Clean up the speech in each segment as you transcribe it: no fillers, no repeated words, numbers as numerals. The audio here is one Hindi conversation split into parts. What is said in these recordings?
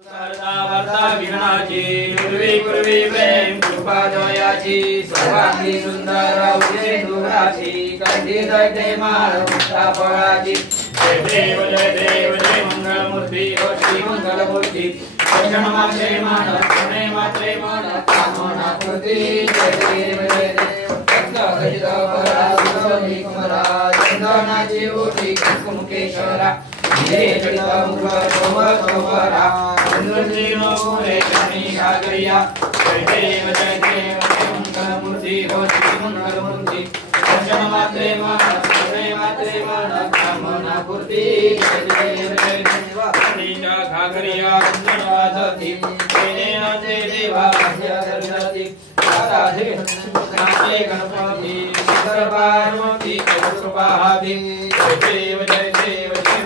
वार्ता विघ्नाची पूर्वी पूर्वी प्रेम कृपा जयाची सर्वांगी सुंदर उदे दुराची कंठी दैते माळ मुक्ता फळाची जय देव जय मंगल मूर्ती ओ श्री मंगल मूर्ती दर्शन मात्रे मान पुणे मात्रे मान कामना पूर्ती जय देव गजित परा सुरोनी कुमरा चंदनाची ओटी कुंकुमकेशरा जय जडिता मुख सोमरा चंद्रजी मोरे कनी घागरिया जय देव मंगल मूर्ति हो श्री मंगल मूर्ति दर्शन मात्रे मन कामना पूर्ति जय देव कनीजा घागरिया चंद्रवादती तेने नाचे देवा सरस्वती राधे नाचे गणपति सुंदर पार्वती कृपाहादि जय देव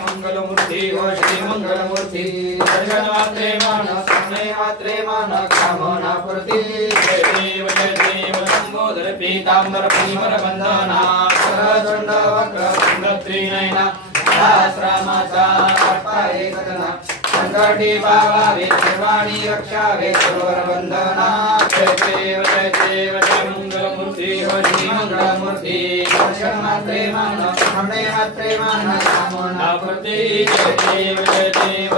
मंगल मूर्ति हो श्री मंगल मूर्ति दर्शन मात्रे मन कामना पूर्ति जय देव लंबोदर पीतांबर परिमल बंधना सरदंड वक्र त्रिनयना सहस्रामाचा पाये कदना संकटी पावावे सर्वाणी रक्षावे सरोवर बंधना जय देव मंगल मूर्ति हो श्री मंगल मूर्ति दर्शन मात्रे मन कामना पूर्ति जय देव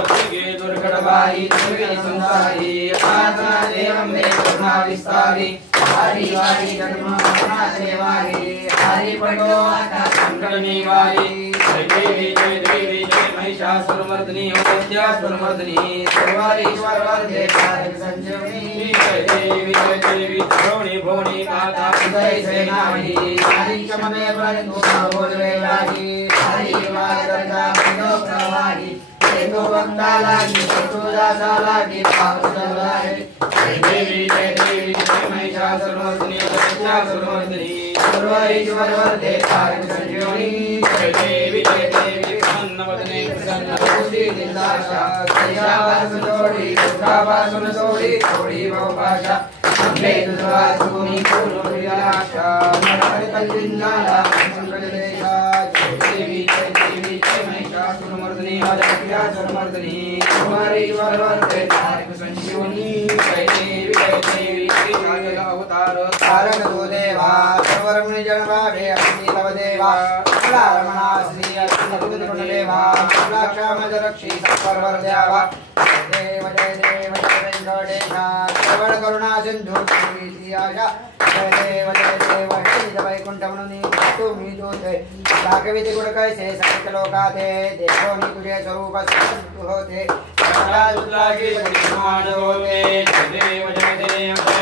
दुर्गढ़वाई दुर्गे संसारी आत्मा देवं मे करुणा विस्तारी हरि वारी जन्म अपना सेवारी हरि पटो माता संकट निवारी जय देवी जय महिषासुरमर्दिनी विद्यासुरमर्दिनी सर्वारीश्वर वरदे संजीवनी जय देवी द्रोणी भोणी माता उदय सेनानी हरि चमने बंधु बोलवे लागी हरि वारदा बिनो प्रवाही एको वक्ता लागी सतुदासा लागी पावसलाहे जय देवी जय महिषासुरमर्दिनी विद्यासुरमर्दिनी सर्वारीश्वर वरदे संजीवनी जय देवी अन्नवदने प्रसन्न बुद्धि दिलाशा दयावास जोड़ी दुखावासन जोड़ी थोड़ी बहुभाषा अम्बे दुर्वा सुनी पूर्ण विलाशा नरहरि कल्लिन्नाला संकट देशा जय देवी जय महिषासुरमर्दिनी विद्यासुरमर्दिनी तुम्हारी वरवरते तारिक संजीवनी जय देवी श्री अवतार तारक दो देवा सर्वरमणि जनवावे अस्मि तव देवा रमणा श्री अस्मि देवा लाक्षामज रक्षी सर्वर देवा देव जय वेंकटेशा श्रवण करुणा सिंधु आशा जय देव हे वैकुंठमुनि तुम्ही जोते भागवती गुण कैसे सत्य लोकाते देखो मी तुझे स्वरूप संतु होते लागे परिमाण होते जय देव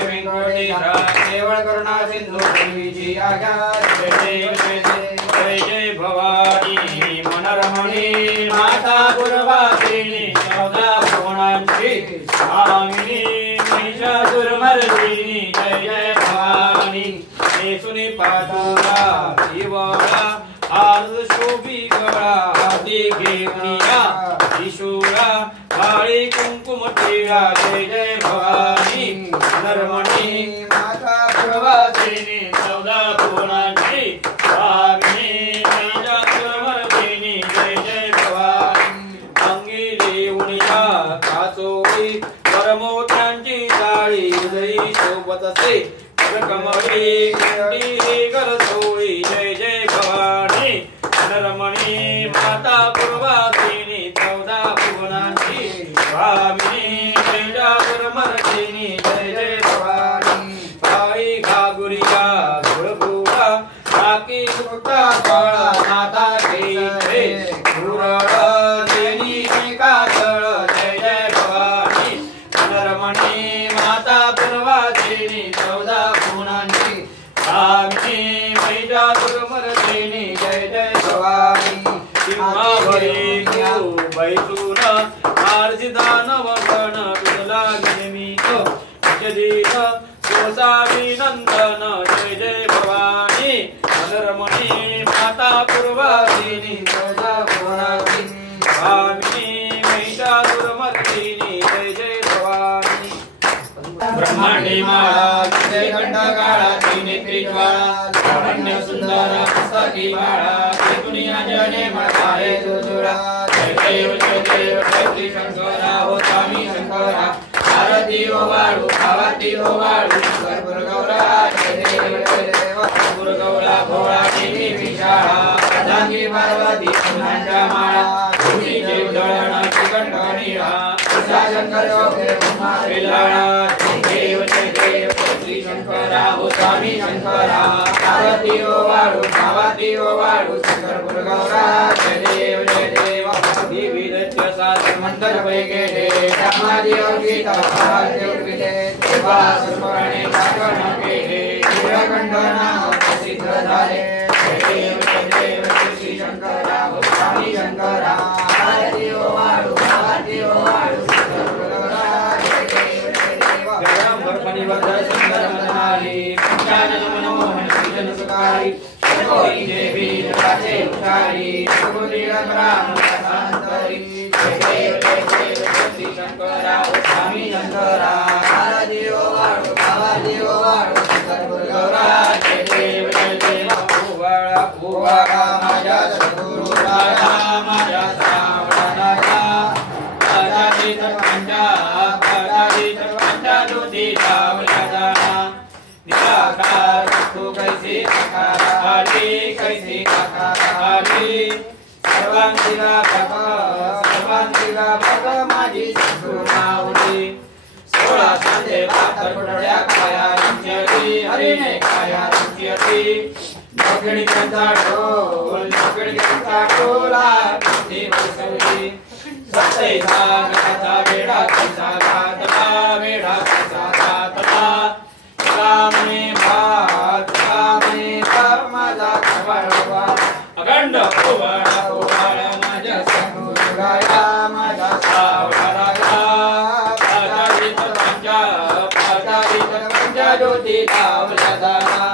वेंकटेशा श्रवण करुणा सिंधु आशा जय भवानी मनरमणी माता पूर्वासिनी सौदा भुवनांची स्वामिनी महिषासुरमर्दिनी जय भवानी सुनी पाठोरा शिवरा आर्ज शोभी गळा हाती घेऊनिया ईशोरा काळी कुंकुम टिळा जय भवानी नरमणी माता प्रवासिनी सौदा भुवनांची स्वामिनी महिषासुरमर्दिनी जय भवानी अंगी देऊनिया कासोळी परमोत्यांची ताळी उदयी सोबत असे कमळी कंडी गरसोळी जय भवानी नरमणी माता पूर्वासिनी चौदा भुवनांची स्वामिनी महिषासुरमर्दिनी जय भवानी पायी घागुरिया गुळगुळा टाकी सुटा काळा माता घेते गुरळ देणी कातळ जय भवानी नरमणी माता पूर्वासिनी चौदा भुवनांची स्वामिनी महिषासुरमर्दिनी जय भवानी सिंहावरी बैसून आरसी दानव गण तुला निमित जदीन सोसावी नंदन जय भवानी नरमणी माता पूर्वासिनी चौदा भुवनांची स्वामिनी महिषासुरमर्दिनी जय भवानी ब्रह्मांडी माळा कंठ काळा नेत्री ज्वाळा लावण्य सुंदर पुस्तकी बाळा दुनिया जने मळारे जोजुळा जय देव जय श्री शंकरा हो स्वामी देव जय देव श्री शंकरा हो स्वामी शंकरा पार्वती ओ वाळू पार्वती ओ वाळू शंकर गुरुगौरा जय देव विविध साधन मंडल वैगेरे ब्रह्मादी और गीता देव विदे देवा सुमरणे साधन केले नीलकंठ नाम प्रसिद्ध झाले जय देव श्री शंकरा हो स्वामी शंकरा पार्वती ओ वाळू शंकर गुरुगौरा जय देव गरम भरपणी वर्धन सुंदर मनाली पंचानन मनोहर सृजन सुखारी कोई देवी जगाचे उचारी सुगुणी राम शांतरी जय देव श्री शंकरा स्वामी शंकरा पार्वती ओ वाळू शंकर गुरुगौरा जय देव ओवाळा माझ्या सद्गुरु राया माझ्या सावळाया आजादीत पंचा ज्योती सावळ्या जाना निराकार तू कैसी आकार आली कैसी आकार आली सर्वांतिका भग माझी संपूर्णावली 16 साधे बातर पडल्या काया रंजली हरिने काया रंजली नगडीचा ढोला ती बसवली सत्य सागराचा वेढा कसा घातला कामे भात माझा खवळवा अखंड ओवाळा माझ्या समुद्राया माझ्या सावळाया पादारीत पंचा ज्योती लावल्या जाना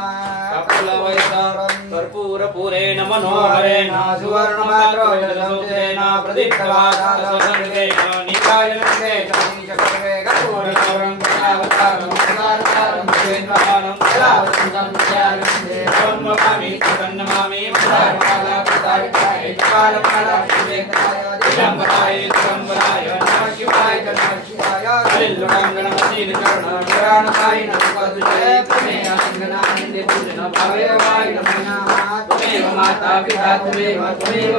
कर्पूर पुरेण मनोहरेण सुवर्ण मात्र यशोतेन प्रदीप्तवादासर्गेण निकायनन्देन नीचकर्वे गौरवं कलावतारं कलावतारं सुरेन्द्रहारं कलावतं त्यागन्ते ब्रह्मकामि तन्नमामि मदारमाला प्रदायकाय कालमाला सुरेन्द्राय दिगम्बराय नमः शिवाय नमः शिवाय हरिल्लुकाङ्गणमतीन चरणं पुराणकाय नमः पदुजय पुणे आलिङ्गनानन्दे पूजन भावे वाय नमः त्वमेव माता पिता त्वमेव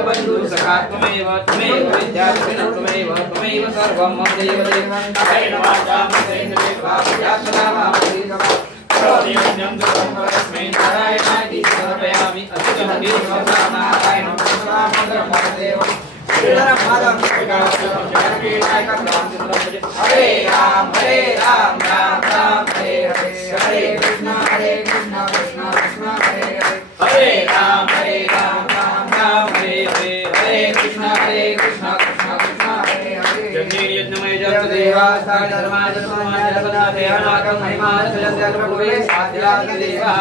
बन्धुः सखा त्वमेव विद्या त्वमेव सर्वं मम देव देवं कायेन वाचा मनेन देवाभ्यासना मामृतम् करोत्यं दुःखं परस्मै नारायणाय समर्पयामि अच्युतं देवनारायणं नामं देवं श्रीधरं माधवं श्रीकाकुलं जगन्नाथं हरे राम राम राम हरे हरे हरे कृष्ण कृष्ण कृष्ण हरे हरे हरे राम राम राम हरे हरे हरे कृष्ण कृष्ण कृष्ण हरे हरे जगन्नाथ यज्ञमय जगत देवा साई धर्माय धर्माय जगन्नाथ देहनाकं महिमा सजन्ते प्रभुवे साध्यात् देवा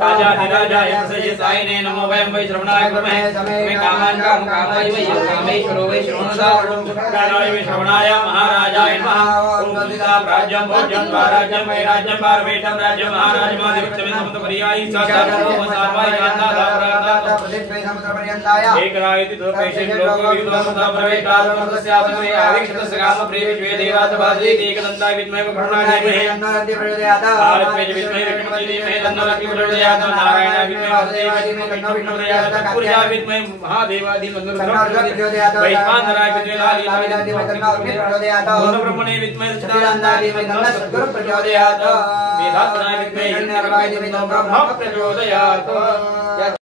राजाधिराजाय सजसायिने नमो वयं वै श्रवणाय कुर्महे मे कामान् कामकामाय वै कामेश्वरो वै श्रवणदाय वै श्रवणाय महाराजाय नमः ओम गदिता राज्यं भोज्यं राज्यं वै राज्यं पारवेटं राज्यं महाराजमादित्यं समतपर्यायि साक्षात् सर्वाय जानता प्रदीप्ते समुद्रपर्यन्ताय एकरायति दोपेशे लोकविदोमता प्रवेटात्मस्यात्मे आविक्षतस्य काम प्रेमश्वे देवातभासी एकदन्ताय विद्महे वरुणाय विद्महे अन्नरति प्रचोदयात् आरत्वेज विद्महे विष्णुपति धीमहि तन्नोलक्ष्मी प्रचोदयात् नारायणाय विद्महे वासुदेवाय धीमहि तन्नो विष्णुः प्रचोदयात् कर्पूराय विद्महे महादेवाय धीमहि तन्नो प्रचोदयात् वैश्वानराय विद्महे लालीलाय धीमहि तन्नो अग्निः प्रचोदयात् ब्रह्मणे विद्महे सच्चिदानन्दाय धीमहि तन्नो सद्गुरुः प्रचोदयात् वेदान्तराय विद्महे हिरण्यगर्भाय धीमहि तन्नो ब्रह्म प्रचोदयात्